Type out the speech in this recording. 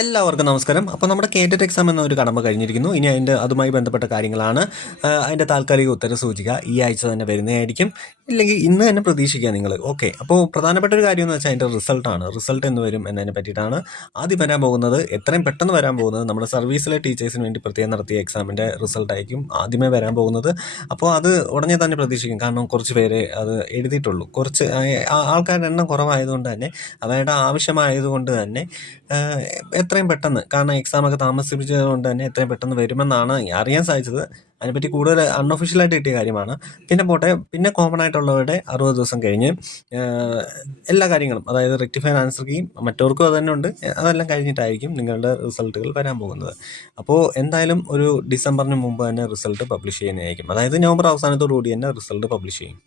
എല്ലാവർക്കും നമസ്കാരം. അപ്പോൾ നമ്മുടെ കേറ്റഡ് എക്സാം എന്ന ഒരു കടമ കഴിഞ്ഞിരിക്കുന്നു. ഇനി അതിന്റെ അതുമായി ബന്ധപ്പെട്ട കാര്യങ്ങളാണ്. അതിന്റെ താൽക്കാലിക ഉത്തര സൂചിക ഈ ആഴ്ച തന്നെ വരുന്നതായിരിക്കും. ഇല്ലെങ്കിൽ ഇന്ന് തന്നെ പ്രതീക്ഷിക്കാം നിങ്ങൾ. ഓക്കെ അപ്പോൾ പ്രധാനപ്പെട്ട ഒരു കാര്യം എന്ന് വെച്ചാൽ അതിന്റെ റിസൾട്ടാണ് റിസൾട്ട് എന്ന് വരും എന്നതിനെ പറ്റിയിട്ടാണ് ആദ്യം വരാൻ പോകുന്നത്. എത്രയും പെട്ടെന്ന് വരാൻ പോകുന്നത് നമ്മുടെ സർവീസിലെ ടീച്ചേഴ്സിന് വേണ്ടി പ്രത്യേകം നടത്തിയ എക്സാമിന്റെ റിസൾട്ടായിരിക്കും ആദ്യമേ വരാൻ പോകുന്നത്. അപ്പോൾ അത് ഉടനെ തന്നെ പ്രതീക്ഷിക്കും. കാരണം കുറച്ച് പേരെ അത് എഴുതിയിട്ടുള്ളൂ. കുറച്ച് ആൾക്കാരുടെ എണ്ണം കുറവായതുകൊണ്ട് തന്നെ അവരുടെ ആവശ്യമായതുകൊണ്ട് തന്നെ എത്രയും പെട്ടെന്ന് കാരണം എക്സാമൊക്കെ താമസിപ്പിച്ചതുകൊണ്ട് തന്നെ എത്രയും പെട്ടെന്ന് വരുമെന്നാണ് അറിയാൻ സാധിച്ചത്. അതിനെപ്പറ്റി കൂടുതൽ അൺഒഫീഷ്യലായിട്ട് കിട്ടിയ കാര്യമാണ്. പിന്നെ പോട്ടെ പിന്നെ കോമൺ ആയിട്ടുള്ളവരുടെ അറുപത് ദിവസം കഴിഞ്ഞ് എല്ലാ കാര്യങ്ങളും അതായത് റെക്ടിഫൈൻ ആൻസർ കീയും മറ്റവർക്കും അത് തന്നെ ഉണ്ട്. അതെല്ലാം കഴിഞ്ഞിട്ടായിരിക്കും നിങ്ങളുടെ റിസൾട്ടുകൾ വരാൻ പോകുന്നത്. അപ്പോൾ എന്തായാലും ഒരു ഡിസംബറിന് മുമ്പ് തന്നെ റിസൾട്ട് പബ്ലിഷ് ചെയ്യുന്നതായിരിക്കും. അതായത് നവംബർ അവസാനത്തോടു കൂടി തന്നെ റിസൾട്ട് പബ്ലിഷ് ചെയ്യും.